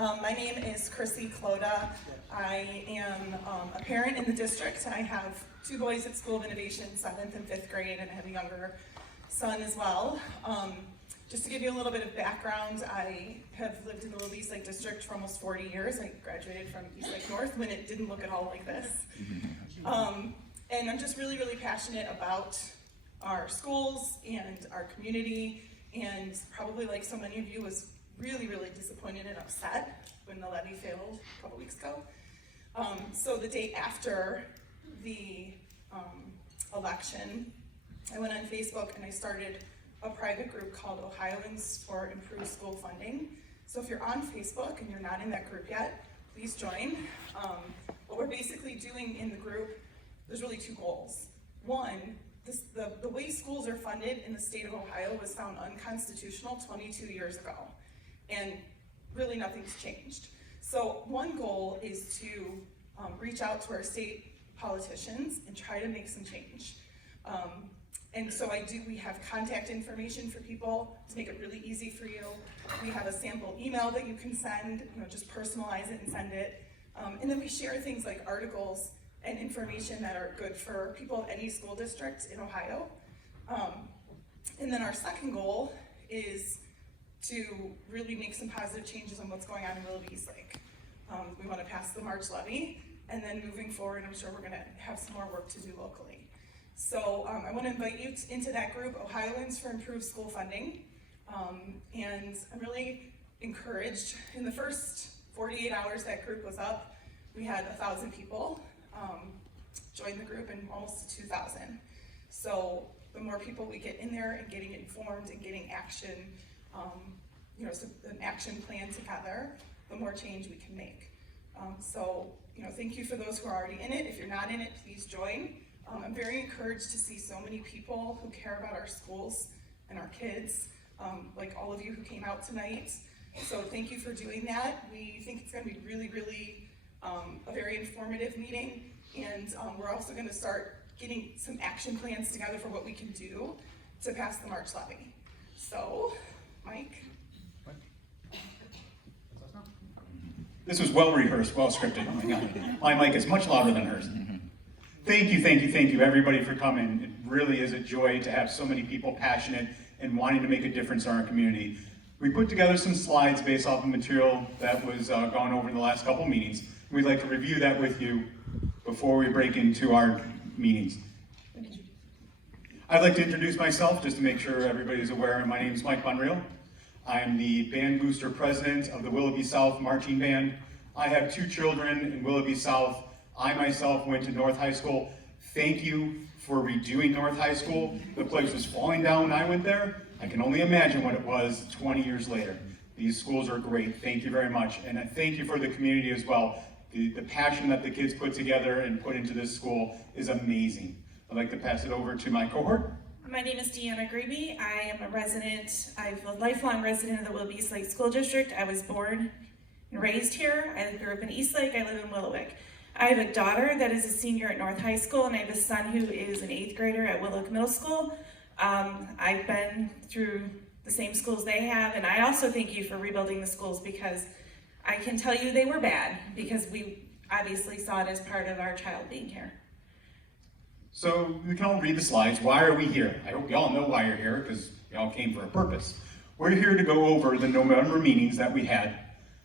My name is Chrissy Cloda. I am a parent in the district. I have two boys at School of Innovation, 7th and 5th grade, and I have a younger son as well. Just to give you a little bit of background, I have lived in the Levy East Lake District for almost 40 years. I graduated from East Lake North when it didn't look at all like this. And I'm just really, really passionate about our schools and our community, and probably like so many of you was really, really disappointed and upset when the levy failed a couple weeks ago. So the day after the election, I went on Facebook and I started a private group called Ohioans for Improved School Funding. So if you're on Facebook and you're not in that group yet, please join. What we're basically doing in the group, there's really two goals. One, the way schools are funded in the state of Ohio was found unconstitutional 22 years ago, and really nothing's changed. So one goal is to reach out to our state politicians and try to make some change. And so we have contact information for people to make it really easy for you. We have a sample email that you can send, just personalize it and send it. And then we share things like articles and information that are good for people of any school district in Ohio. And then our second goal is to really make some positive changes on what's going on in Levy East Lake. We want to pass the March levy, and then moving forward, I'm sure we're going to have some more work to do locally. So I want to invite you into that group, Ohioans for Improved School Funding. And I'm really encouraged. In the first 48 hours that group was up, we had 1,000 people join the group, and almost 2,000. So the more people we get in there and getting informed and getting action, so an action plan together, the more change we can make. So thank you for those who are already in it. If you're not in it, please join. I'm very encouraged to see so many people who care about our schools and our kids, like all of you who came out tonight. So thank you for doing that. We think it's going to be really, really a very informative meeting, and we're also going to start getting some action plans together for what we can do to pass the March levy. So, Mike? This was well rehearsed, well scripted. Oh my God. My mic is much louder than hers. Thank you, everybody, for coming. It really is a joy to have so many people passionate and wanting to make a difference in our community. We put together some slides based off of material that was gone over in the last couple meetings. We'd like to review that with you before we break into our meetings. I'd like to introduce myself just to make sure everybody's aware. My name is Mike Bunreal. I'm the band booster president of the Willoughby South Marching Band. I have two children in Willoughby South. I myself went to North High School. Thank you for redoing North High School. The place was falling down when I went there. I can only imagine what it was 20 years later. These schools are great. Thank you very much. And thank you for the community as well. The passion that the kids put together and put into this school is amazing. I'd like to pass it over to my cohort. My name is Deanna Grebe. I am a resident. I'm a lifelong resident of the Willoughby East Lake School District. I was born and raised here. I grew up in East Lake. I live in Willowick. I have a daughter that is a senior at North High School, and I have a son who is an 8th grader at Willowick Middle School. I've been through the same schools they have, and I also thank you for rebuilding the schools, because I can tell you they were bad, because we obviously saw it as part of our child being here. So we can all read the slides. Why are we here? I hope you all know why you're here, because you all came for a purpose. We're here to go over the November meetings that we had,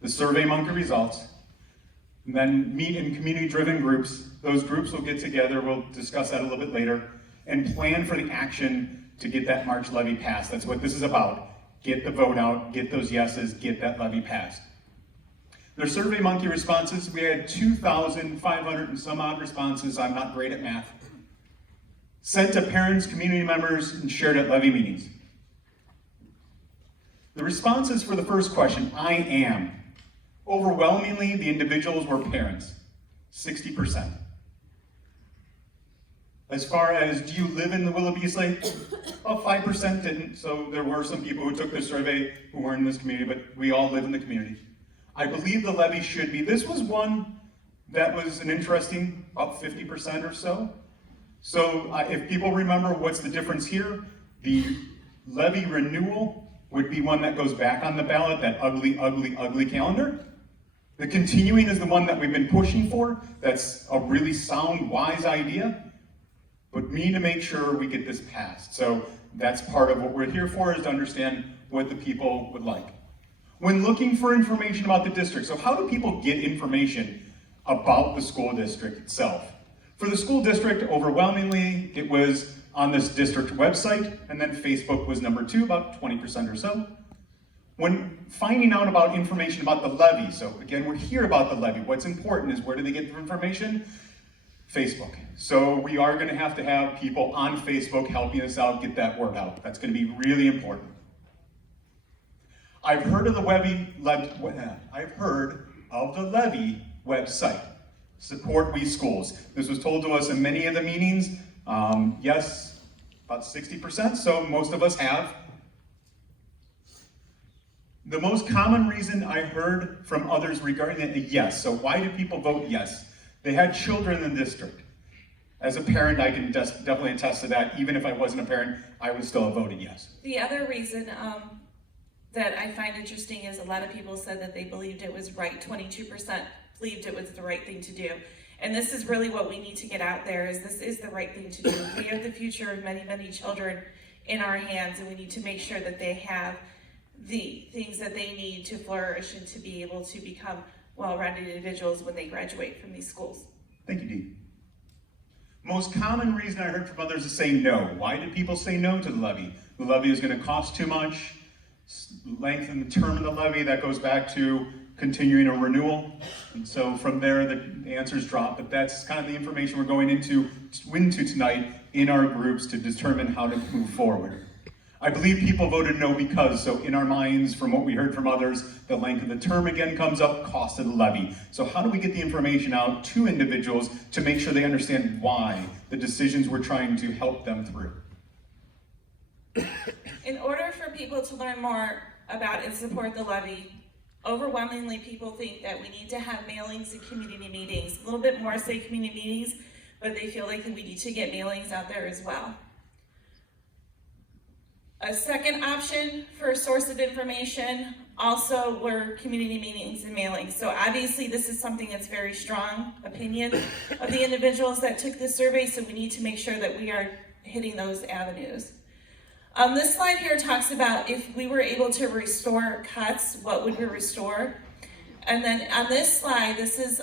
the SurveyMonkey results, and then meet in community-driven groups. Those groups will get together, we'll discuss that a little bit later, and plan for the action to get that March levy passed. That's what this is about. Get the vote out, get those yeses, get that levy passed. Their SurveyMonkey responses, we had 2,500 and some odd responses. I'm not great at math. Sent to parents, community members, and shared at levy meetings. The responses for the first question, I am. Overwhelmingly, the individuals were parents, 60%. As far as, do you live in the Willoughby East Lake? About 5% didn't, so there were some people who took the survey who weren't in this community, but we all live in the community. I believe the levy should be, this was one that was an interesting, about 50% or so. So if people remember what's the difference here, the levy renewal would be one that goes back on the ballot, that ugly, ugly, ugly calendar. The continuing is the one that we've been pushing for. That's a really sound, wise idea, but we need to make sure we get this passed. So that's part of what we're here for, is to understand what the people would like. When looking for information about the district, so how do people get information about the school district itself? For the school district, overwhelmingly, it was on this district website, and then Facebook was number 2, about 20% or so. When finding out about information about the levy, so again, we're here about the levy. What's important is, where do they get their information? Facebook. So we are going to have people on Facebook helping us out, get that word out. That's going to be really important. I've heard of the Levy website, Support We Schools. This was told to us in many of the meetings. Yes, about 60%, so most of us have. The most common reason I heard from others regarding it, yes. So why do people vote yes? They had children in the district. As a parent, I can definitely attest to that. Even if I wasn't a parent, I would still have voted yes. The other reason that I find interesting is, a lot of people said that they believed it was right. 22% believed it was the right thing to do. And this is really what we need to get out there, is this is the right thing to do. We have the future of many, many children in our hands, and we need to make sure that they have the things that they need to flourish and to be able to become well-rounded individuals when they graduate from these schools. Thank you, Dee. Most common reason I heard from others is say no. Why did people say no to the levy? The levy is going to cost too much. Lengthen the term of the levy, that goes back to continuing a renewal. And so from there, the answers drop. But that's kind of the information we're going into tonight in our groups to determine how to move forward. I believe people voted no because, so in our minds, from what we heard from others, the length of the term again comes up, cost of the levy. So how do we get the information out to individuals to make sure they understand why the decisions we're trying to help them through? In order for people to learn more about and support the levy, overwhelmingly people think that we need to have mailings and community meetings. A little bit more say community meetings, but they feel like we need to get mailings out there as well. A second option for a source of information also were community meetings and mailings. So obviously this is something that's very strong opinion of the individuals that took this survey, so we need to make sure that we are hitting those avenues. This slide here talks about, if we were able to restore cuts, what would we restore? And then on this slide, this is...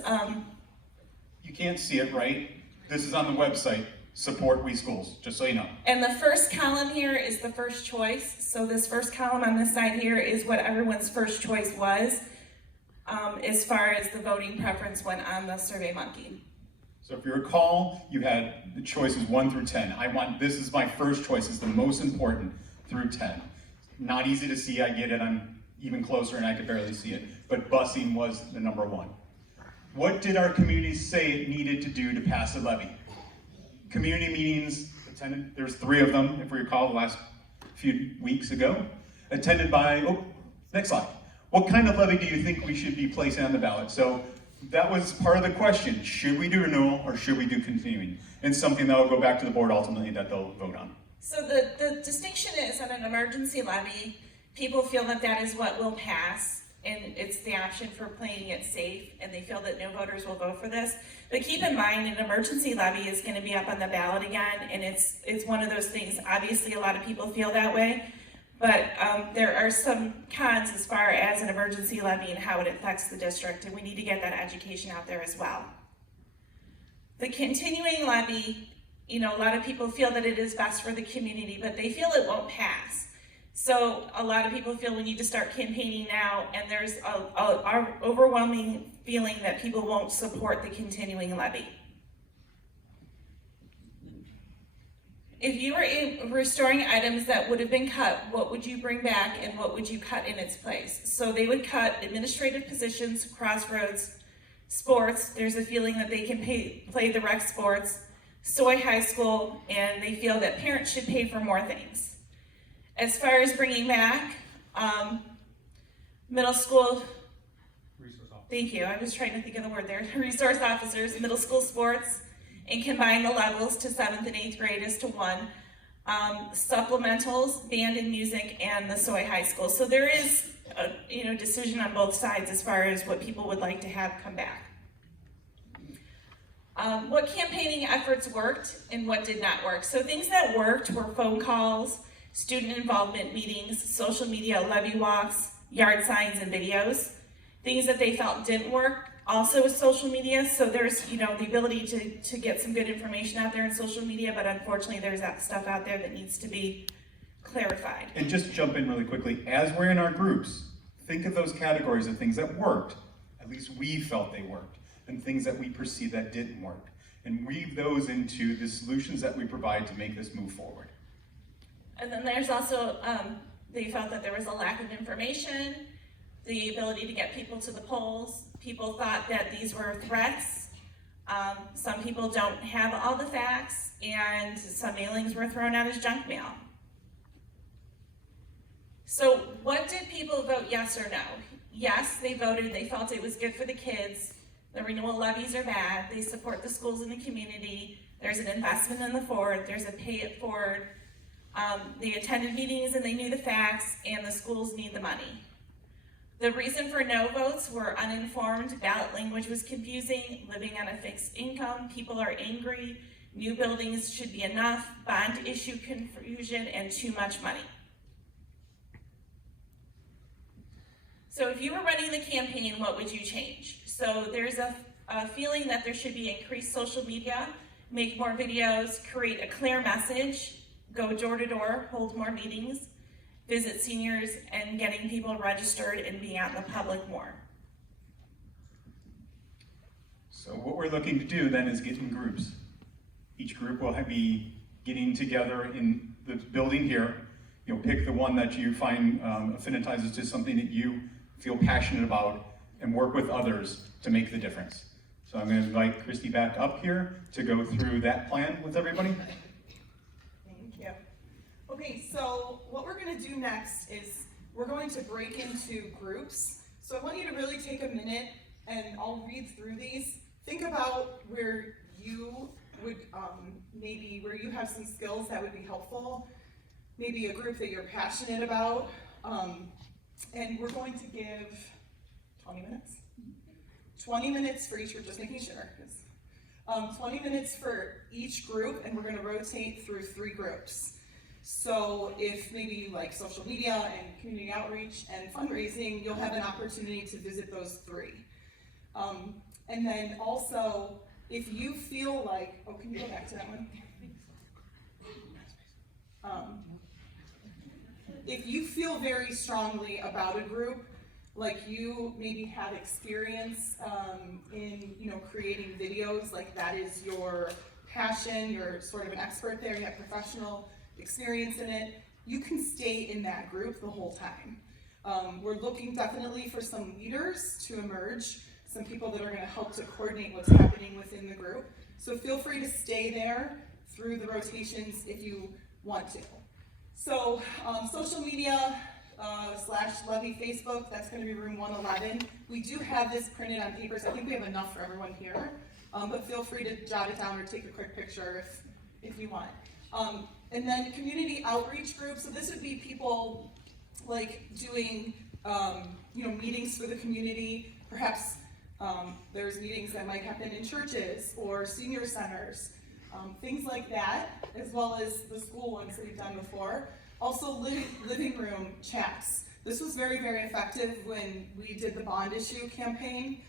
You can't see it, right? This is on the website, Support We Schools, just so you know. And the first column here is the first choice. So this first column on this side here is what everyone's first choice was, as far as the voting preference went on the SurveyMonkey. So if you recall, you had the choices 1 through 10. This is my first choice, it's the most important, through 10. Not easy to see, I get it, I'm even closer and I could barely see it, but busing was the number 1. What did our communities say it needed to do to pass a levy? Community meetings attended, there's 3 of them, if we recall, the last few weeks ago, attended by, next slide. What kind of levy do you think we should be placing on the ballot? So that was part of the question. Should we do renewal or should we do continuing? And something that will go back to the board ultimately that they'll vote on. So the distinction is, on an emergency levy, people feel that that is what will pass, and it's the option for playing it safe, and they feel that no voters will vote for this. But keep in mind, an emergency levy is going to be up on the ballot again, and it's one of those things. Obviously, a lot of people feel that way, but there are some cons as far as an emergency levy and how it affects the district, and we need to get that education out there as well. The continuing levy, a lot of people feel that it is best for the community, but they feel it won't pass. So a lot of people feel we need to start campaigning now, and there's a overwhelming feeling that people won't support the continuing levy. If you were restoring items that would have been cut, what would you bring back and what would you cut in its place? So they would cut administrative positions, crossroads, sports. There's a feeling that they can play the rec sports, Soy High School, and they feel that parents should pay for more things. As far as bringing back middle school, thank you, I was trying to think of the word there, resource officers, middle school sports, and combine the levels to 7th and 8th grade as to 1. Supplementals, band and music, and the Soy High School. So there is decision on both sides as far as what people would like to have come back. What campaigning efforts worked and what did not work? So things that worked were phone calls, student involvement meetings, social media, levy walks, yard signs, and videos. Things that they felt didn't work also with social media. So there's the ability to get some good information out there in social media, but unfortunately there's that stuff out there that needs to be clarified. And just jump in really quickly, as we're in our groups, think of those categories of things that worked, at least we felt they worked, and things that we perceived that didn't work, and weave those into the solutions that we provide to make this move forward. And then there's also, they felt that there was a lack of information, the ability to get people to the polls. People thought that these were threats. Some people don't have all the facts, and some mailings were thrown out as junk mail. So what did people vote yes or no? Yes, they voted, they felt it was good for the kids. The renewal levies are bad. They support the schools in the community. There's an investment in the forward. There's a pay it forward. They attended meetings and they knew the facts, and the schools need the money. The reason for no votes were uninformed, ballot language was confusing, living on a fixed income, people are angry, new buildings should be enough, bond issue confusion, and too much money. So if you were running the campaign, what would you change? So there's a feeling that there should be increased social media, make more videos, create a clear message, go door to door, hold more meetings, visit seniors, and getting people registered and being out in the public more. So what we're looking to do then is get in groups. Each group will be getting together in the building here. You'll pick the one that you find affinitizes to something that you feel passionate about, and work with others to make the difference. So I'm going to invite Christy back up here to go through that plan with everybody. Thank you. Okay, so what we're going to do next is we're going to break into groups. So I want you to really take a minute, and I'll read through these. Think about where you would, maybe where you have some skills that would be helpful, maybe a group that you're passionate about, and we're going to give 20 minutes? 20 minutes for each group, just making sure. 20 minutes for each group, and we're going to rotate through 3 groups. So if maybe you like social media and community outreach and fundraising, you'll have an opportunity to visit those 3. And then also, if you feel like, oh, can you go back to that one? If you feel very strongly about a group, like you maybe have experience in creating videos, like that is your passion, you're sort of an expert there, you have professional experience in it, you can stay in that group the whole time. We're looking definitely for some leaders to emerge, some people that are going to help to coordinate what's happening within the group. So feel free to stay there through the rotations if you want to. So social media / Levy Facebook, that's going to be room 111. We do have this printed on papers. I think we have enough for everyone here, but feel free to jot it down or take a quick picture if you want. And then community outreach groups. So this would be people like doing meetings for the community. Perhaps there's meetings that might happen in churches or senior centers, things like that, as well as the school ones that we've done before. Also living room chats. This was very, very effective when we did the bond issue campaign.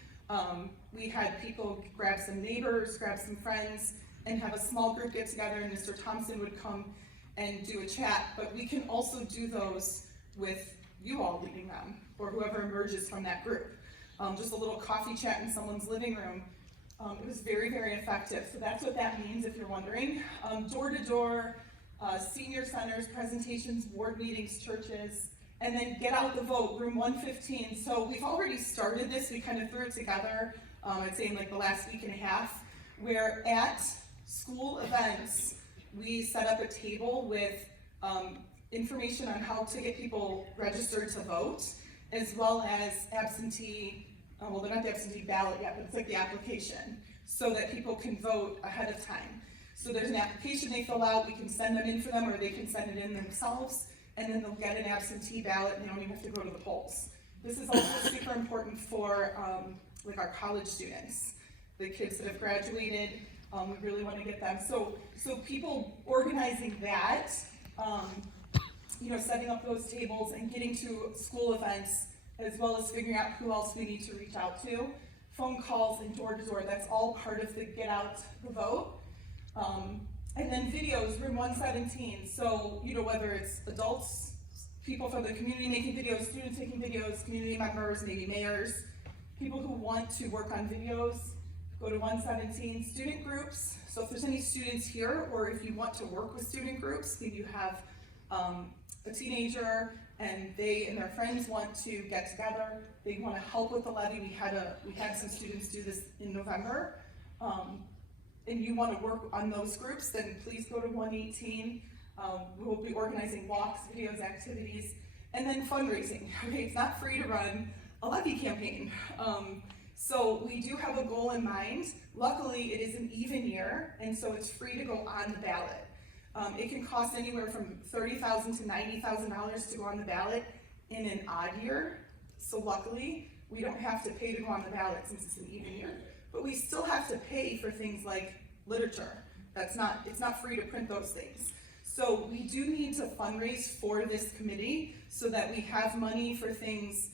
We had people grab some neighbors, grab some friends, and have a small group get together, and Mr. Thompson would come and do a chat. But we can also do those with you all leading them, or whoever emerges from that group. Just a little coffee chat in someone's living room. It was very, very effective. So that's what that means if you're wondering. Door-to-door, senior centers, presentations, ward meetings, churches, and then get out the vote, room 115. So we've already started this. We kind of threw it together, I'd say in like the last week and a half, where at school events, we set up a table with information on how to get people registered to vote, as well as absentee, well, they're not the absentee ballot yet, but it's like the application, so that people can vote ahead of time. So there's an application they fill out, we can send them in for them, or they can send it in themselves, and then they'll get an absentee ballot and they don't even have to go to the polls. This is also super important for like our college students, the kids that have graduated. We really want to get them. So people organizing that, you know, setting up those tables and getting to school events, as well as figuring out who else we need to reach out to. Phone calls and door to door, that's all part of the get out the vote. And then videos, room 117. So, you know, whether it's adults, people from the community making videos, students taking videos, community members, maybe mayors, people who want to work on videos, go to 117. Student groups, so if there's any students here, or if you want to work with student groups, maybe you have a teenager and they and their friends want to get together, they want to help with the levy. We had some students do this in November, and you want to work on those groups, then please go to 118. We'll be organizing walks, videos, activities, and then fundraising. Okay, it's not free to run a levy campaign. So we do have a goal in mind. Luckily, it is an even year, and so it's free to go on the ballot. It can cost anywhere from $30,000 to $90,000 to go on the ballot in an odd year. So luckily, we don't have to pay to go on the ballot since it's an even year. But we still have to pay for things like literature. It's not free to print those things. So we do need to fundraise for this committee so that we have money for things.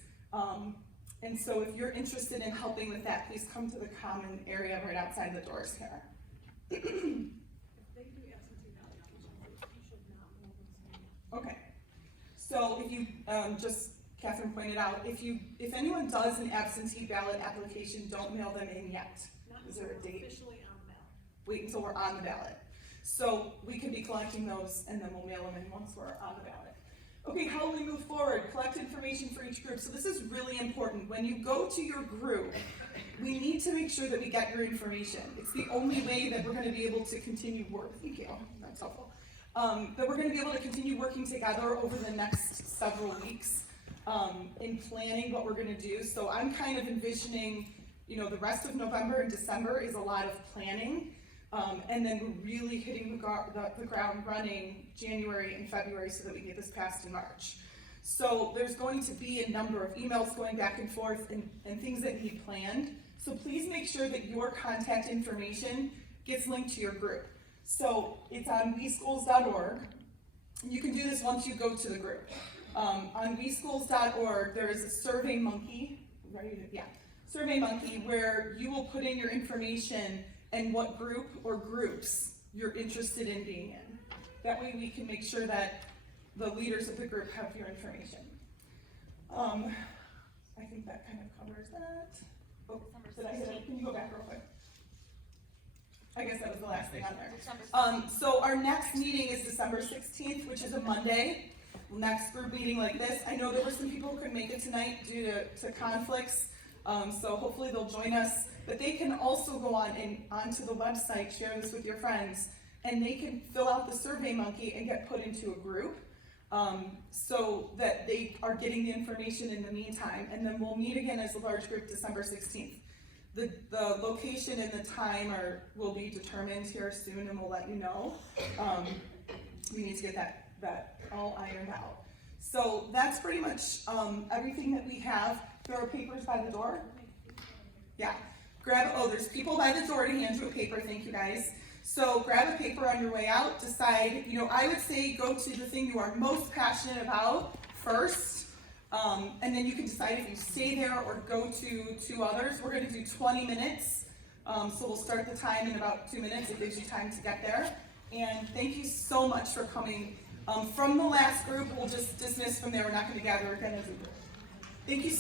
And so if you're interested in helping with that, please come to the common area right outside the doors here. Okay, so if you, just Catherine pointed out, if anyone does an absentee ballot application, don't mail them in yet. Is there a date? Officially on the ballot. Wait until we're on the ballot. So we could be collecting those and then we'll mail them in once we're on the ballot. Okay, how will we move forward? Collect information for each group. So this is really important. When you go to your group, we need to make sure that we get your information. It's the only way that we're going to be able to continue work. Thank you, that's helpful. That we're going to be able to continue working together over the next several weeks in planning what we're going to do. So I'm kind of envisioning, you know, the rest of November and December is a lot of planning. And then we're really hitting the ground running January and February so that we get this passed in March. So there's going to be a number of emails going back and forth and things that need planned. So please make sure that your contact information gets linked to your group. So it's on weschools.org. You can do this once you go to the group. On weschools.org, there is a Survey Monkey, right? Yeah, Survey Monkey, where you will put in your information and what group or groups you're interested in being in. That way we can make sure that the leaders of the group have your information. I think that kind of covers that. Oh, did I hit it? Can you go back real quick? I guess that was the last thing on there. So our next meeting is December 16th, which is a Monday. Next group meeting like this. I know there were some people who couldn't make it tonight due to conflicts. So hopefully they'll join us. But they can also go onto the website, share this with your friends, and they can fill out the Survey Monkey and get put into a group so that they are getting the information in the meantime. And then we'll meet again as a large group December 16th. The location and the time will be determined here soon, and we'll let you know. We need to get that all ironed out. So that's pretty much everything that we have. There are papers by the door. Yeah. There's people by the door to hand you a paper, thank you guys. So grab a paper on your way out, decide, I would say go to the thing you are most passionate about first, and then you can decide if you stay there or go to two others. We're gonna do 20 minutes, so we'll start the time in about 2 minutes. It gives you time to get there. And thank you so much for coming. From the last group, we'll just dismiss from there. We're not gonna gather again as a group. Thank you so